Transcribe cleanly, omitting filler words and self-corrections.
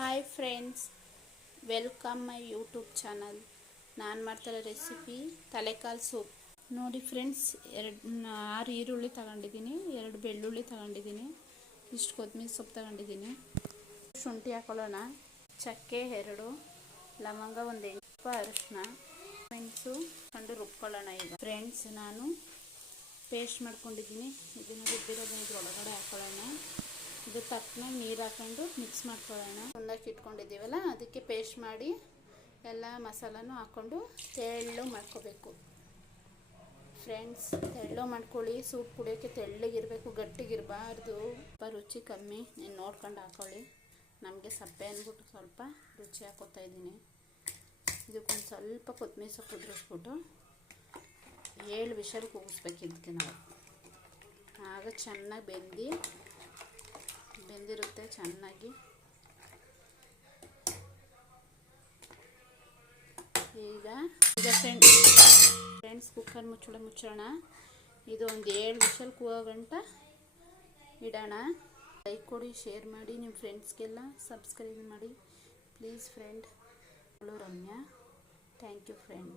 Hi friends, welcome my YouTube channel. ನಾನು ಮಾಡ್ತಿರೋ recipe ತಲೆಕಾಲು soup. ನೋಡಿ ಫ್ರೆಂಡ್ಸ್, 6 ಈರುಳ್ಳಿ ತಗೊಂಡಿದ್ದೀನಿ, 2 ಬೆಳ್ಳುಳ್ಳಿ ತಗೊಂಡಿದ್ದೀನಿ, ಇಷ್ಟು ಕೊತ್ತಂಬರಿ ಸೊಪ್ಪು ತಗೊಂಡಿದ್ದೀನಿ. ಶುಂಠಿ ಹಾಕೊಳ್ಳೋಣ. ಚಕ್ಕೆ 2, ಲವಂಗ 1 ಇಂಚು, ಅರಿಶಿನ, ಮೆಣಸು ಕಂಡು ರುಬ್ಕೊಳ್ಳೋಣ. ಈಗ ಫ್ರೆಂಡ್ಸ್, ನಾನು ಪೇಸ್ಟ್ ಮಾಡ್ಕೊಂಡಿದ್ದೀನಿ. ಇದನ್ನು ರುಬ್ಬಿರೋದನ್ನ ಇದ್ರೊಳಗಡೆ ಹಾಕೊಳ್ಳೋಣ. ಇದು ತಕ್ಕನಾಗಿ ನೀರು ಹಾಕೊಂಡು ಮಿಕ್ಸ್ ಮಾಡ್ಕೊಳ್ಳೋಣ. ಮುಂದಕ್ಕೆ ಇಟ್ಕೊಂಡಿದ್ದೀವಲ್ಲ, ಅದಕ್ಕೆ ಪೇಸ್ಟ್ ಮಾಡಿ ಎಲ್ಲ ಮಸಾಲನೂ ಹಾಕ್ಕೊಂಡು ತೆಳ್ಳು ಮಾಡ್ಕೋಬೇಕು. ಫ್ರೆಂಡ್ಸ್, ತೆಳ್ಳು ಮಾಡ್ಕೊಳ್ಳಿ. ಸೂಪ್ ಕುಡಿಯೋಕ್ಕೆ ತೆಳ್ಳಗಿರಬೇಕು, ಗಟ್ಟಿಗಿರಬಾರ್ದು. ಸ್ವಲ್ಪ ರುಚಿ ಕಮ್ಮಿ ನೀನು ನೋಡ್ಕೊಂಡು ಹಾಕ್ಕೊಳ್ಳಿ. ನಮಗೆ ಸಪ್ಪೆ ಅಂದ್ಬಿಟ್ಟು ಸ್ವಲ್ಪ ರುಚಿ ಹಾಕೋತಾ ಇದ್ದೀನಿ. ಇದಕ್ಕೊಂದು ಸ್ವಲ್ಪ ಕೊತ್ತಂಬರಿ ಸೊಪ್ಪು ಉದುರಿಸ್ಬಿಟ್ಟು 7 ವಿಷಲ್ ಕೂಗಿಸ್ಬೇಕು. ಇದಕ್ಕೆ ನಾವು ಆಗ ಚೆನ್ನಾಗಿ ಬೆಂದಿರುತ್ತೆ ಚೆನ್ನಾಗಿ. ಈಗ ಫ್ರೆಂಡ್ಸ್ ಕುಕ್ಕರ್ ಮುಚ್ಚೋಣ. ಇದು ಒಂದು 7 ವಿಷಲ್ ಕೂಗೋ ಗಂಟ ಇಡೋಣ. ಲೈಕ್ ಕೊಡಿ, ಶೇರ್ ಮಾಡಿ, ನಿಮ್ಮ ಫ್ರೆಂಡ್ಸ್ಗೆಲ್ಲ ಸಬ್ಸ್ಕ್ರೈಬ್ ಮಾಡಿ please friend. Ramya, thank you friend.